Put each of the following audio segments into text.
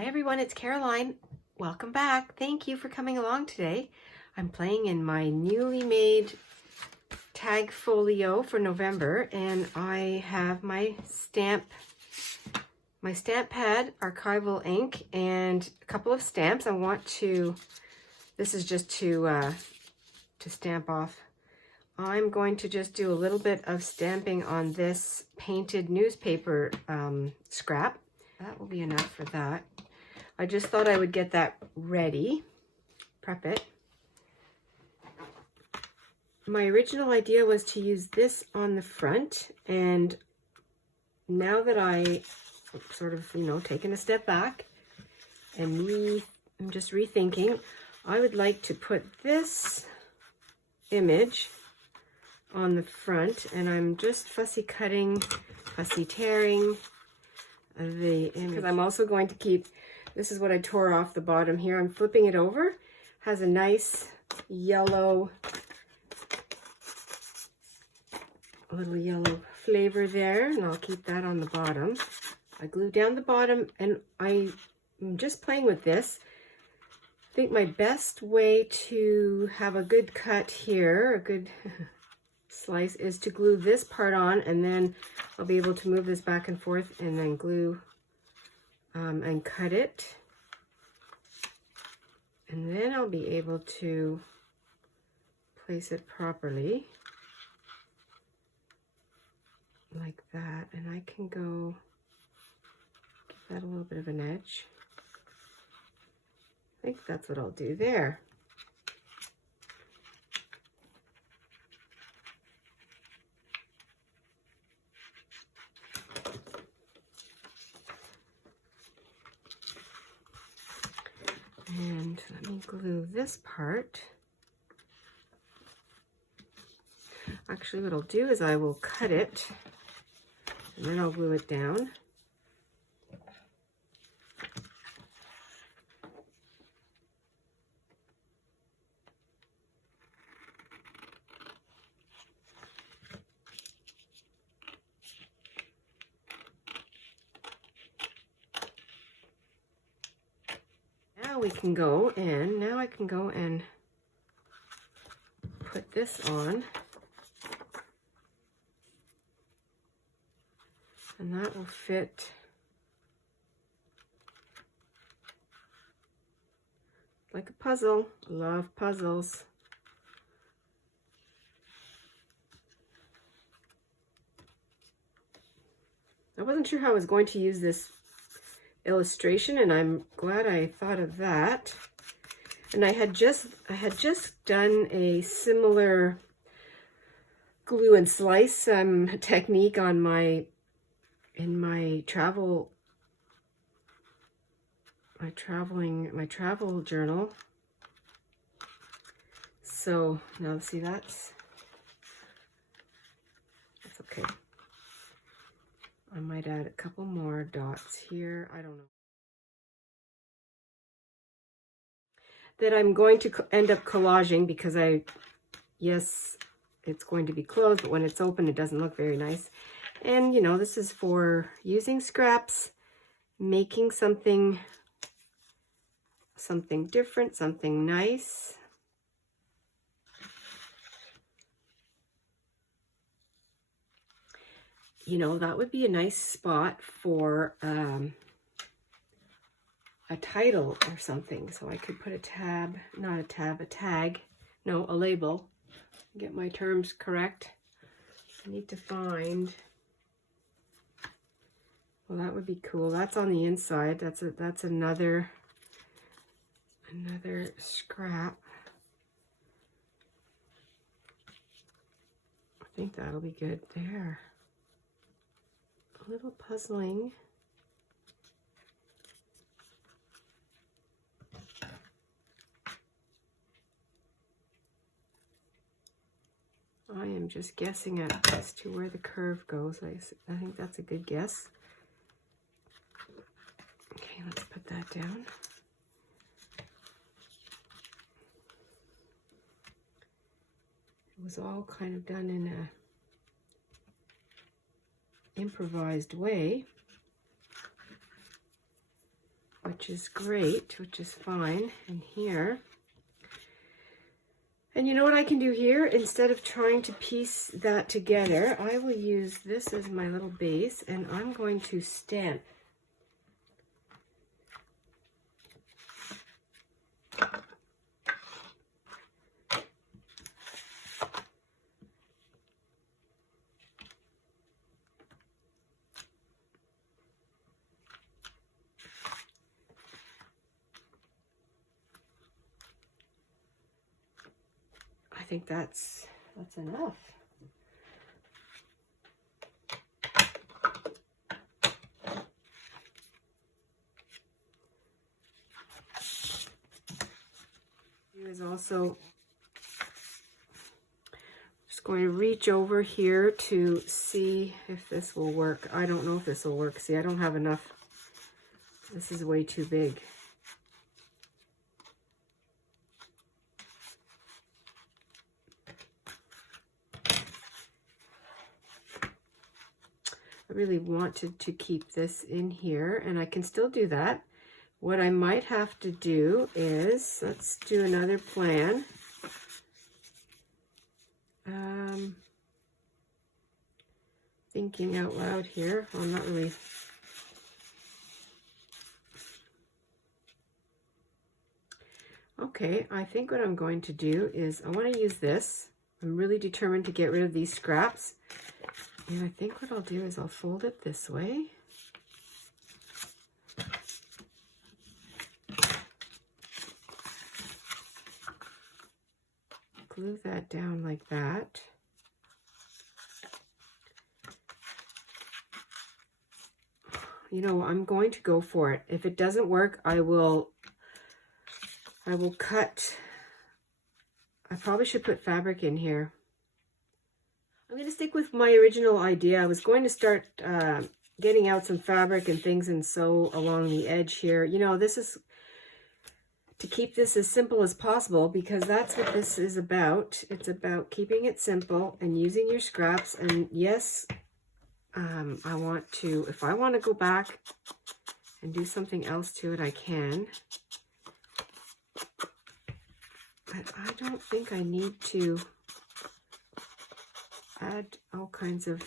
Hi everyone, it's Caroline. Welcome back. Thank you for coming along today. I'm playing in my newly made tag folio for November, and I have my stamp pad, archival ink, and a couple of stamps. This is just to stamp off. I'm going to just do a little bit of stamping on this painted newspaper scrap. That will be enough for that. I just thought I would get that ready, prep it. My original idea was to use this on the front, and now that I sort of, taken a step back and I'm just rethinking, I would like to put this image on the front, and I'm just fussy tearing the image, because I'm also going to keep, this is what I tore off the bottom here. I'm flipping it over. Has a nice yellow, a little yellow flavor there, and I'll keep that on the bottom. I glue down the bottom, and I'm just playing with this. I think my best way to have a good cut here, a good slice, is to glue this part on, and then I'll be able to move this back and forth and then glue and cut it. And then I'll be able to place it properly like that, and I can go give that a little bit of an edge. I think that's what I'll do there. And let me glue this part. Actually, what I'll do is I will cut it, and then I'll glue it down. Now I can go and put this on, and that will fit like a puzzle. Love puzzles. I wasn't sure how I was going to use this illustration, and I'm glad I thought of that. And I had just done a similar glue and slice technique on my travel journal. So now see, that's okay. I might add a couple more dots here. I don't know. That I'm going to end up collaging, because yes, it's going to be closed, but when it's open, it doesn't look very nice. And this is for using scraps, making something different, something nice. That would be a nice spot for a title or something. So I could put a label. Get my terms correct. I need to find, well, that would be cool. That's on the inside. That's another scrap. I think that'll be good there. A little puzzling. I am just guessing as to where the curve goes. I think that's a good guess. Okay, let's put that down. It was all kind of done in a improvised way. which is great, which is fine. And here, and you know what I can do here? Instead of trying to piece that together, I will use this as my little base, and I'm going to stamp. I think that's enough. Is also just going to reach over here to see if this will work. I don't know if this will work. See, I don't have enough. This is way too big. I really wanted to keep this in here, and I can still do that. What I might have to do is, let's do another plan. Thinking out loud here. Well, I'm not really. Okay, I think what I'm going to do is I want to use this. I'm really determined to get rid of these scraps. And I think what I'll do is I'll fold it this way. Glue that down like that. You know, I'm going to go for it. If it doesn't work, I will cut. I probably should put fabric in here. I'm going to stick with my original idea. I was going to start getting out some fabric and things and sew along the edge here. You know, this is to keep this as simple as possible, because that's what this is about. It's about keeping it simple and using your scraps. And yes, I want to, if I want to go back and do something else to it, I can. But I don't think I need to add all kinds of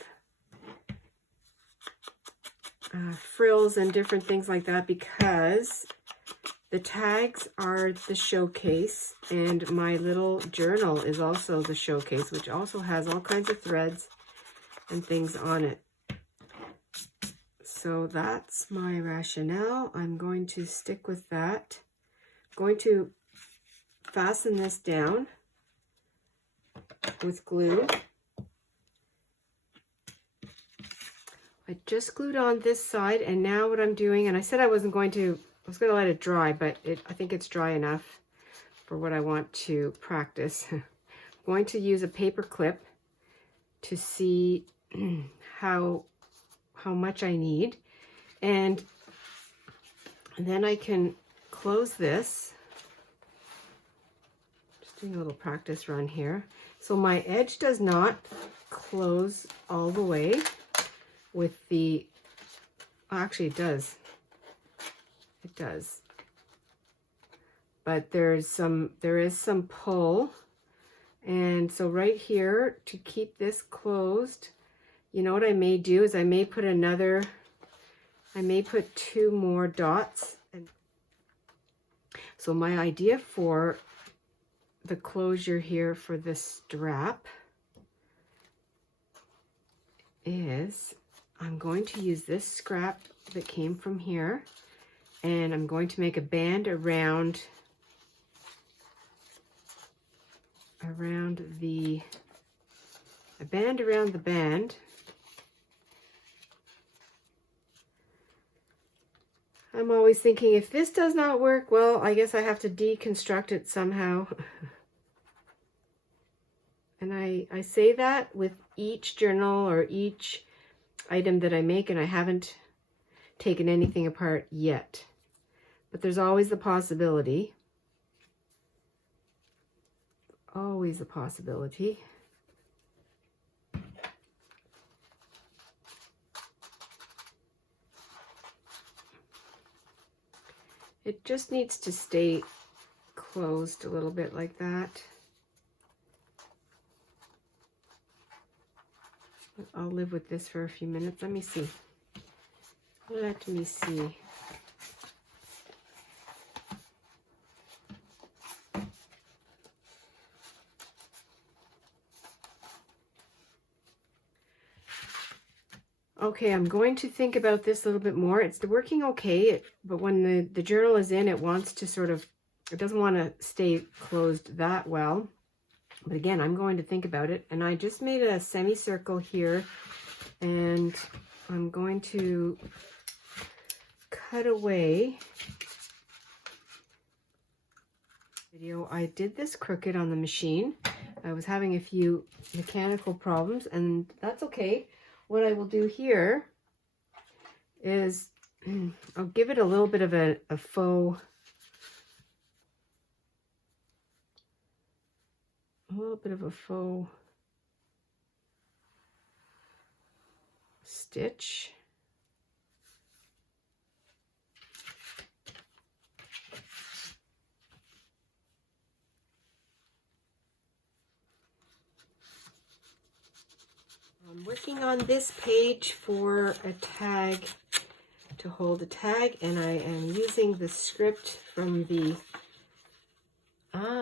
frills and different things like that, because the tags are the showcase, and my little journal is also the showcase, which also has all kinds of threads and things on it. So that's my rationale. I'm going to stick with that. I'm going to fasten this down with glue. I just glued on this side, and now what I'm doing, and I said I was going to let it dry, but I think it's dry enough for what I want to practice. I'm going to use a paper clip to see how much I need, and then I can close this. Just doing a little practice run here. So my edge does not close all the way with the, actually it does. It does. But there is some pull. And so right here, to keep this closed, you know what I may do is I may put two more dots. And so my idea for the closure here for this strap is I'm going to use this scrap that came from here, and I'm going to make a band around the band. I'm always thinking, if this does not work, well, I guess I have to deconstruct it somehow. And I say that with each journal or each item that I make, and I haven't taken anything apart yet. But there's always the possibility. Always a possibility. It just needs to stay closed a little bit like that. I'll live with this for a few minutes. Let me see. Let me see. Okay, I'm going to think about this a little bit more. It's working okay, but when the journal is in, it wants to sort of, it doesn't want to stay closed that well. But again, I'm going to think about it. And I just made a semicircle here, and I'm going to cut away. I did this crooked on the machine. I was having a few mechanical problems, and that's okay. What I will do here is I'll give it a little bit of a faux, stitch. I'm working on this page for a tag, to hold a tag, and I am using the script from the,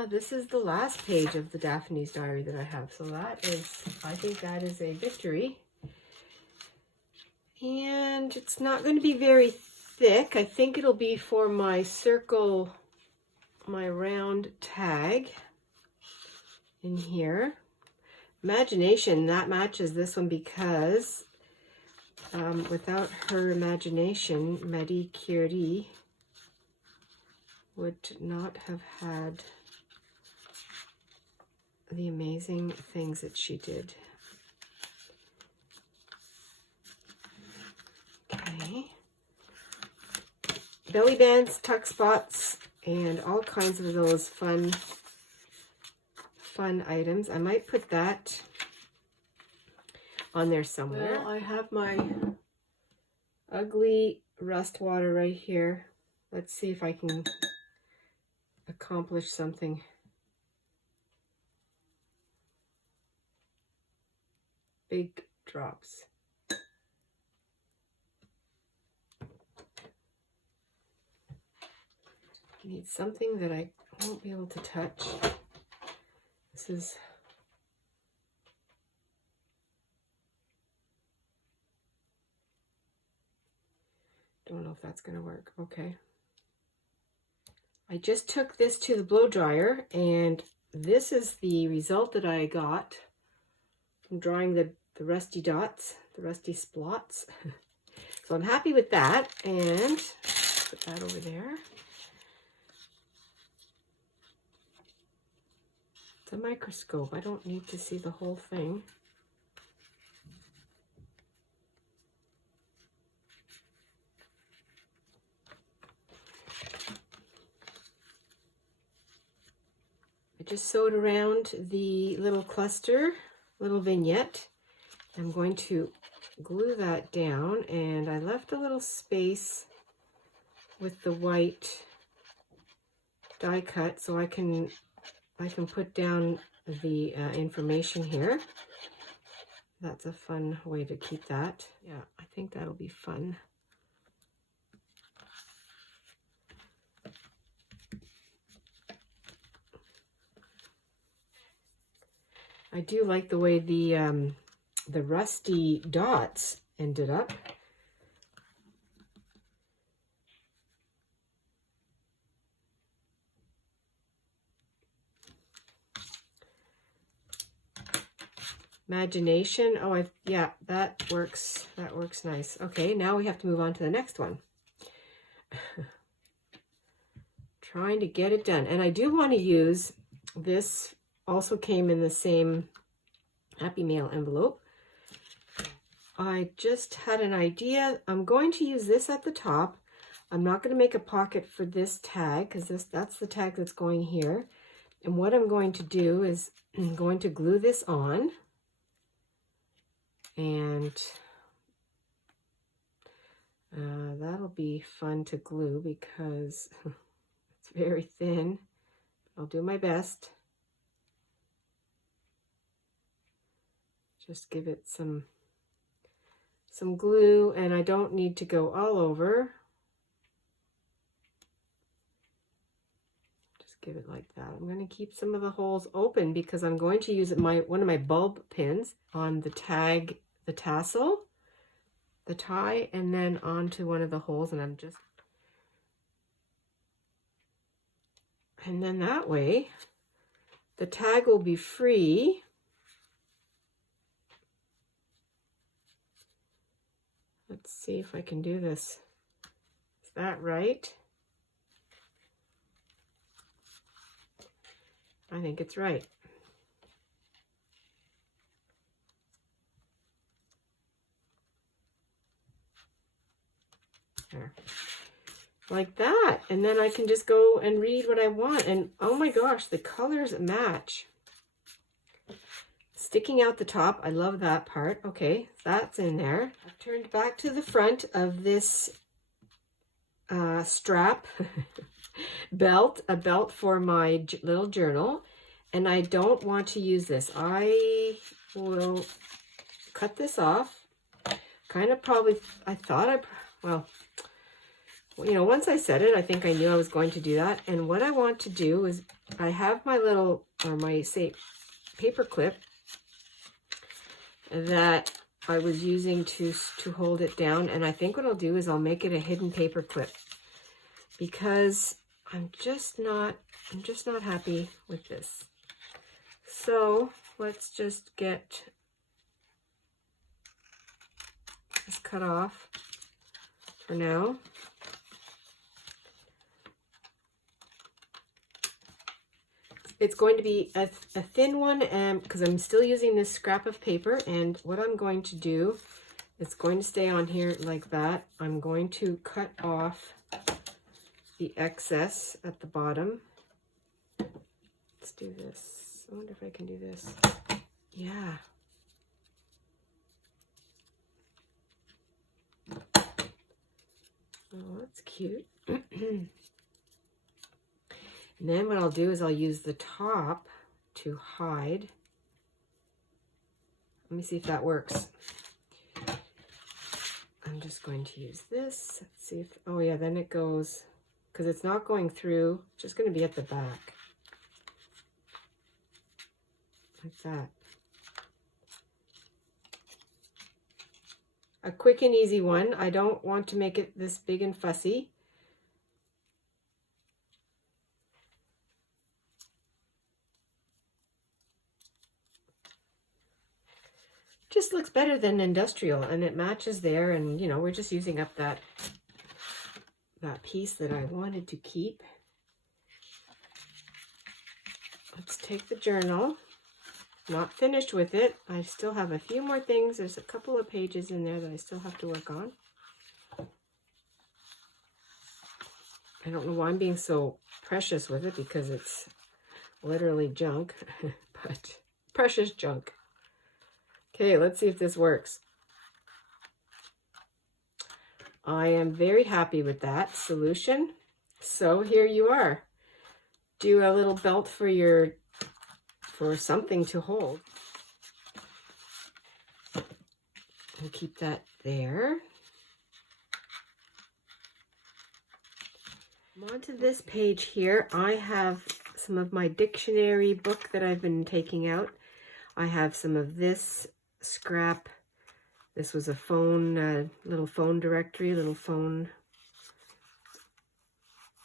this is the last page of the Daphne's Diary that I have. So that is, I think that is a victory. And it's not going to be very thick. I think it'll be for my circle, my round tag in here. Imagination, that matches this one because without her imagination, Marie Curie would not have had the amazing things that she did. Okay. Belly bands, tuck spots, and all kinds of those fun items. I might put that on there somewhere. Well, I have my ugly rust water right here. Let's see if I can accomplish something. Big drops. I need something that I won't be able to touch. This is don't know if that's going to work. Okay. I just took this to the blow dryer, and this is the result that I got from drawing the rusty dots, the rusty splots. So I'm happy with that, and put that over there. It's a microscope. I don't need to see the whole thing. I just sewed around the little cluster, little vignette. I'm going to glue that down, and I left a little space with the white die cut so I can put down the information here. That's a fun way to keep that. Yeah, I think that'll be fun. I do like the way the rusty dots ended up. Imagination. Oh, yeah, that works. That works nice. Okay, now we have to move on to the next one. Trying to get it done. And I do want to use this. Also came in the same Happy Mail envelope. I just had an idea. I'm going to use this at the top. I'm not going to make a pocket for this tag because that's the tag that's going here. And what I'm going to do is I'm going to glue this on. And That'll be fun to glue because it's very thin. I'll do my best. Just give it some glue, and I don't need to go all over. Just give it like that. I'm going to keep some of the holes open because I'm going to use one of my bulb pins on the tag, the tassel, the tie, and then onto one of the holes, and and then that way the tag will be free. Let's see if I can do this. Is that right? I think it's right. There. Like that. And then I can just go and read what I want. And oh my gosh, the colors match. Sticking out the top, I love that part. Okay, that's in there. I've turned back to the front of this strap belt, a belt for my little journal, and I don't want to use this. I will cut this off. Kind of probably, well, you know, once I said it, I think I knew I was going to do that. And what I want to do is, I have my little, or my, say, paper clip that I was using to hold it down, and I think what I'll do is I'll make it a hidden paper clip because I'm just not happy with this. So let's just get this cut off for now. It's going to be a thin one, because I'm still using this scrap of paper, and what I'm going to do, it's going to stay on here like that. I'm going to cut off the excess at the bottom. Let's do this. I wonder if I can do this. Yeah. Oh, that's cute. And then what I'll do is I'll use the top to hide. Let me see if that works. I'm just going to use this. Let's see if, oh yeah, then it goes, because it's not going through, it's just going to be at the back. Like that. A quick and easy one. I don't want to make it this big and fussy. Just looks better than industrial, and it matches there, and you know, we're just using up that piece that I wanted to keep. Let's take the journal. Not finished with it. I still have a few more things. There's a couple of pages in there that I still have to work on. I don't know why I'm being so precious with it, because it's literally junk, but precious junk. Okay, let's see if this works. I am very happy with that solution. So here you are. Do a little belt for something to hold. And keep that there. On to this page here. I have some of my dictionary book that I've been taking out. I have some of this scrap. This was a phone, little phone directory, little phone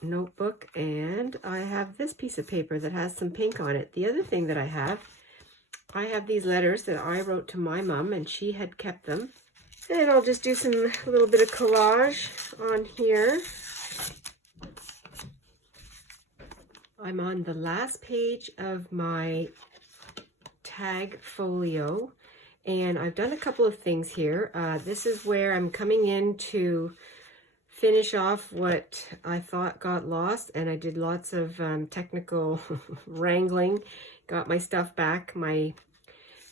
notebook, and I have this piece of paper that has some pink on it. The other thing that I have these letters that I wrote to my mom, and she had kept them. And I'll just do a little bit of collage on here. I'm on the last page of my tag folio, and I've done a couple of things here. This is where I'm coming in to finish off what I thought got lost, and I did lots of technical wrangling, got my stuff back, my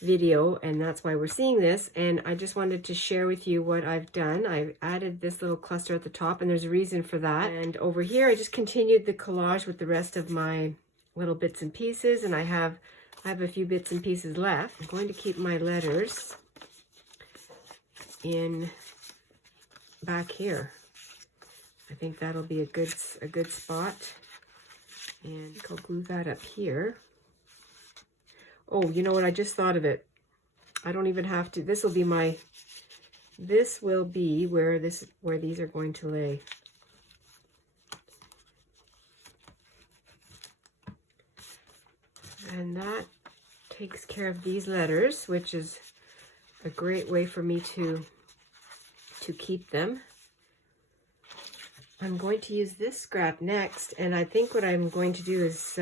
video, and that's why we're seeing this. And I just wanted to share with you what I've done. I've added this little cluster at the top, and there's a reason for that. And over here, I just continued the collage with the rest of my little bits and pieces, and I have a few bits and pieces left. I'm going to keep my letters in back here. I think that'll be a good spot. And I'll glue that up here. Oh, you know what? I just thought of it. I don't even have to. This will be where these are going to lay. And that takes care of these letters, which is a great way for me to keep them. I'm going to use this scrap next, and I think what I'm going to do is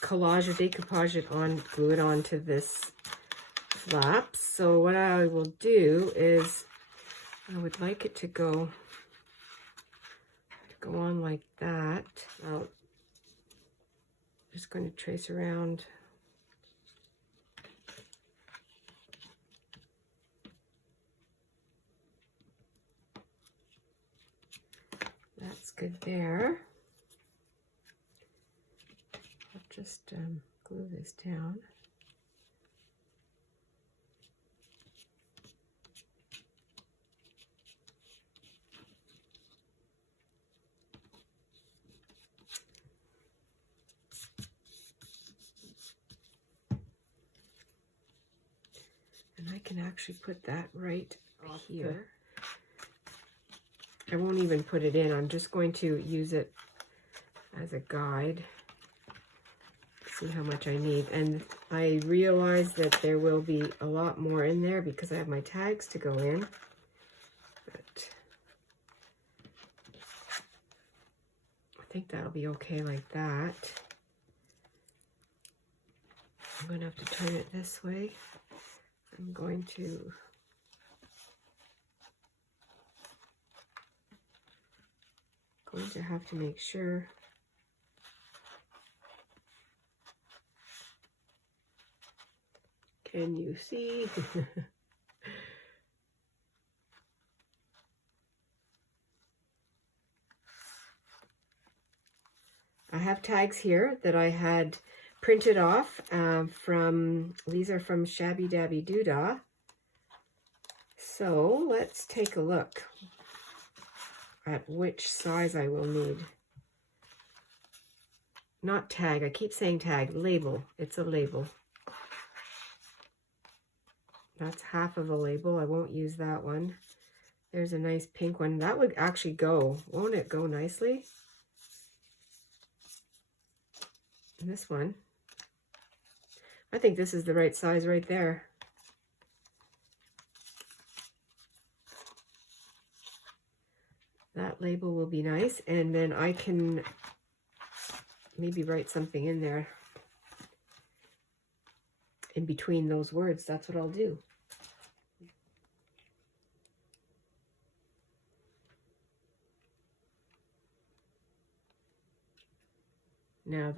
collage or decoupage it on, glue it onto this flap. So what I will do is, I would like it to go on like that. I'm just going to trace around. That's good there. I'll just glue this down. And I can actually put that right here. I won't even put it in. I'm just going to use it as a guide. See how much I need. And I realize that there will be a lot more in there because I have my tags to go in. But I think that'll be okay like that. I'm going to have to turn it this way. I'm going to have to make sure can you see? I have tags here that I had printed off these are from Shabby Dabby Doodah. So let's take a look at which size I will need. Not tag, I keep saying tag, label. It's a label. That's half of a label. I won't use that one. There's a nice pink one. That would actually go, won't it go nicely? And this one. I think this is the right size right there. That label will be nice, and then I can maybe write something in there in between those words. That's what I'll do. Now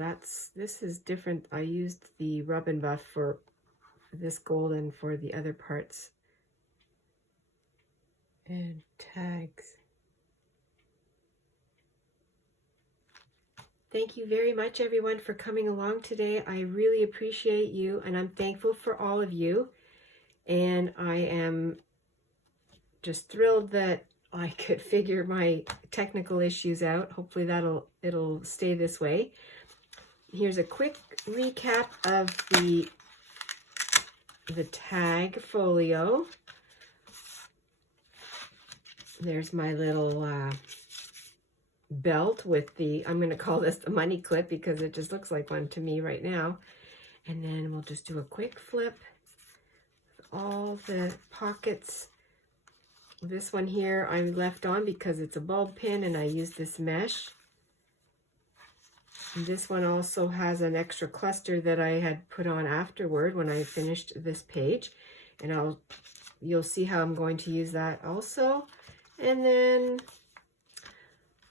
this is different. I used the Rub and Buff for this gold and for the other parts. And tags. Thank you very much, everyone, for coming along today. I really appreciate you, and I'm thankful for all of you. And I am just thrilled that I could figure my technical issues out. Hopefully it'll stay this way. Here's a quick recap of the tag folio. There's my little belt with the, I'm going to call this the money clip because it just looks like one to me right now. And then we'll just do a quick flip with all the pockets. This one here I left on because it's a bulb pin and I used this mesh. And this one also has an extra cluster that I had put on afterward when I finished this page. And you'll see how I'm going to use that also. And then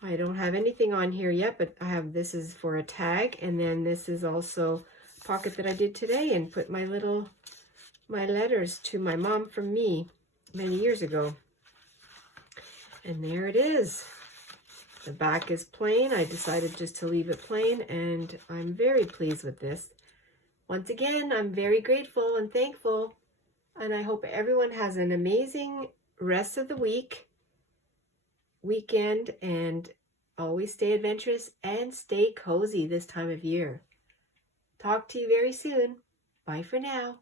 I don't have anything on here yet, but this is for a tag, and then this is also a pocket that I did today and put my little my letters to my mom from me many years ago. And there it is. The back is plain. I decided just to leave it plain, and I'm very pleased with this. Once again, I'm very grateful and thankful, and I hope everyone has an amazing rest of the weekend, and always stay adventurous and stay cozy this time of year. Talk to you very soon. Bye for now.